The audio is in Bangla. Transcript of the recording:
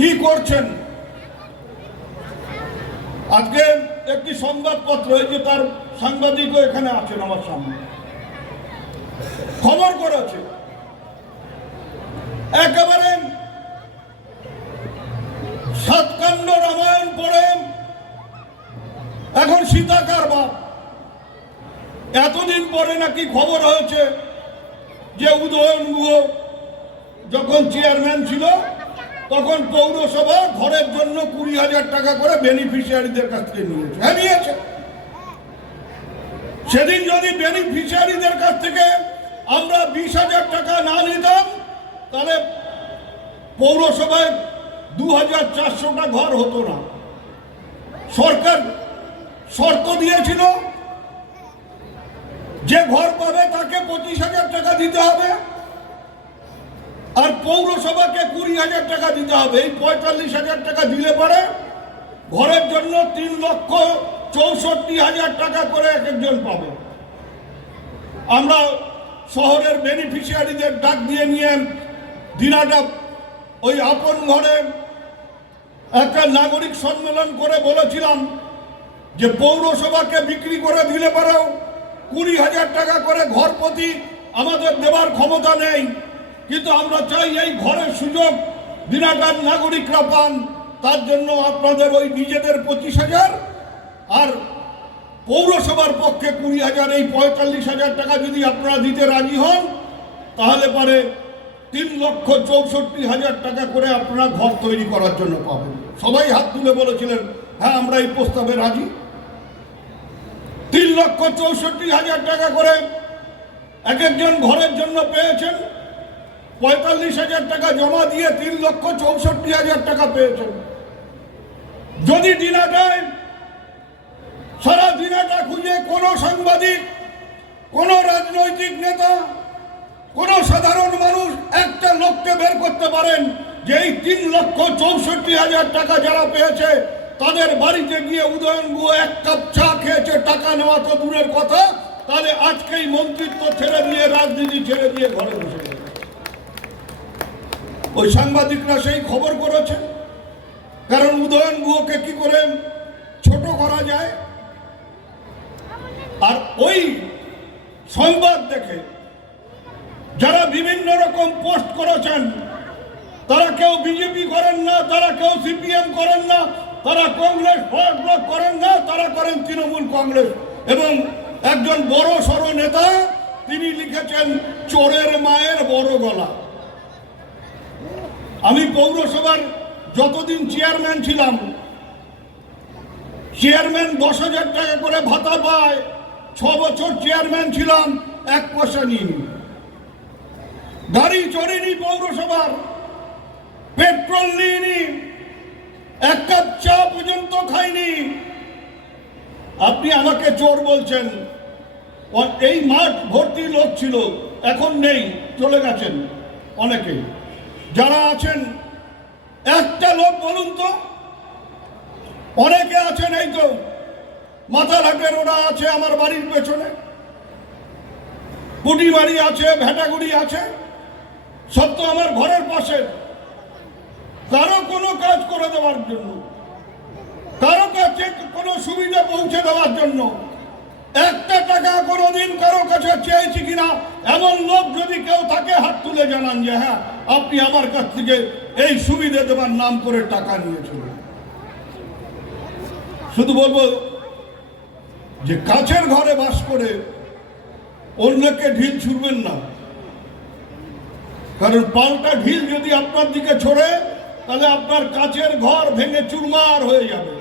কি করছেন? আজকে একটি সংবাদপত্র, এই যে তার সাংবাদিকও এখানে আছেন আমার সামনে। খবর করেছে। একেবারে সাতকাণ্ড রামায়ণ পড়ে, এখন সীতাকার বাপ এতদিন পরে নাকি খবর হয়েছে যে উদয়ন গুহ যখন চেয়ারম্যান ছিল তখন পৌরসভা ঘরের জন্য কুড়ি হাজার টাকা করে বেনিফিশিয়ারিদের কাছ থেকে নিয়েছে। হ্যাঁ নিয়েছে। সেদিন যদি বেনিফিশিয়ারিদের কাছ থেকে আমরা বিশ হাজার টাকা না নিতাম, তাহলে পৌরসভায় দু হাজার চারশোটা ঘর হতো না। সরকার শর্ত দিয়েছিল, যে ঘর পাবে তাকে পঁচিশ হাজার টাকা দিতে হবে। আর পৌরসভাকে কুড়ি হাজার টাকা দিতে হবে। এই পঁয়তাল্লিশ হাজার টাকা দিলে পরে ঘরের জন্য তিন লক্ষ চৌষট্টি হাজার টাকা করে এক একজন পাবে। আমরা শহরের বেনিফিশিয়ারিদের ডাক দিয়ে নিয়ে দিনাটা ওই আপন ঘরে একটা নাগরিক সম্মেলন করে বলেছিলাম যে পৌরসভাকে বিক্রি করে দিলে পরেও কুড়ি হাজার টাকা করে ঘর প্রতি আমাদের দেওয়ার ক্ষমতা নেই। কিন্তু আমরা চাই এই ঘরের সুযোগ দিনাটার নাগরিকরা পান। তার জন্য আপনাদের ওই নিজেদের পঁচিশ হাজার আর পৌরসভার পক্ষে কুড়ি হাজার, এই পঁয়তাল্লিশ হাজার টাকা যদি আপনারা দিতে রাজি হন, তাহলে পরে তিন লক্ষ চৌষট্টি হাজার টাকা করে আপনারা ঘর তৈরি করার জন্য পাবেন। সবাই হাত তুলে বলেছিলেন হ্যাঁ আমরা এই প্রস্তাবে রাজি। তিন লক্ষ চৌষট্টি হাজার টাকা করে এক একজন ঘরের জন্য পেয়েছেন। পঁয়তাল্লিশ হাজার টাকা জমা দিয়ে তিন লক্ষ চৌষট্টি হাজার টাকা পেয়েছেন। যদি দিনাটায় সারা দিনাটা খুঁজে কোনো সাংবাদিক, কোনো রাজনৈতিক নেতা, কোনো সাধারণ মানুষ একটা লোককে বের করতে পারেন যে এই তিন লক্ষ চৌষট্টি হাজার টাকা যারা পেয়েছে, তাদের বাড়িতে গিয়ে উদয়ন গুহ এক কাপ চা খেয়েছে, টাকা নেওয়া তো দূরের কথা, তাহলে আজকেই মন্ত্রিত্ব ছেড়ে দিয়ে, রাজনীতি ছেড়ে দিয়ে ঘরে বসে ওই সাংবাদিকরা সেই খবর করেছে কারণ উদয়ন গুহকে কি করে ছোট করা যায়? আর ওই সংবাদ দেখে যারা বিভিন্ন রকম পোস্ট করেছেন, তারা কেউ বিজেপি করেন না, তারা কেউ সিপিএম করেন না, তারা কংগ্রেস ফরওয়ার্ড ব্লক করেন না, তারা করেন তৃণমূল কংগ্রেস। এবং একজন বড় সড় নেতা, তিনি লিখেছেন, চোরের মায়ের বড় গলা। আমি পৌরসভার যতদিন চেয়ারম্যান ছিলাম, চেয়ারম্যান দশ হাজার টাকা করে ভাতা পায়, ছ বছর চেয়ারম্যান ছিলাম, এক পয়সা নিন। গাড়ি চড়িনি পৌরসভার, পেট্রোল নিইনি এক কাপ চা পর্যন্ত খাইনি। আপনি আমাকে চোর বলছেন। এই মাঠ ভর্তি লোক ছিল, এখন নেই, চলে গেছেন অনেকে যারা আছেন, একটা লোক বলুন তো, অনেকে আছেন এই তো, মাথা মাথাঘাটের ওরা আছে আমার বাড়ির পেছনে। বাড়ি আছে, ভেটাগুড়ি আছে, সব তো আমার ঘরের পাশে। কারও কোনো কাজ করে দেওয়ার জন্য, কারও কাছে কোনো সুবিধা পৌঁছে দেওয়ার জন্য। একটা টাকা কোনোদিন কারও কাছে চেয়েছি কিনা, এমন লোক যদি কেউ থাকে হাত তুলে জানান যে হ্যাঁ আপনি আমার কাছ থেকে এই সুবিধে দেওয়ার নাম করে টাকা নিয়েছিলেন শুধু বলব যে, কাছের ঘরে বাস করে অন্যকে ঢিল ছুড়বেন না। কারণ পাল্টা ঢিল যদি আপনার দিকে ছড়ে, তাহলে আপনার কাছের ঘর ভেঙে চুরমার হয়ে যাবে।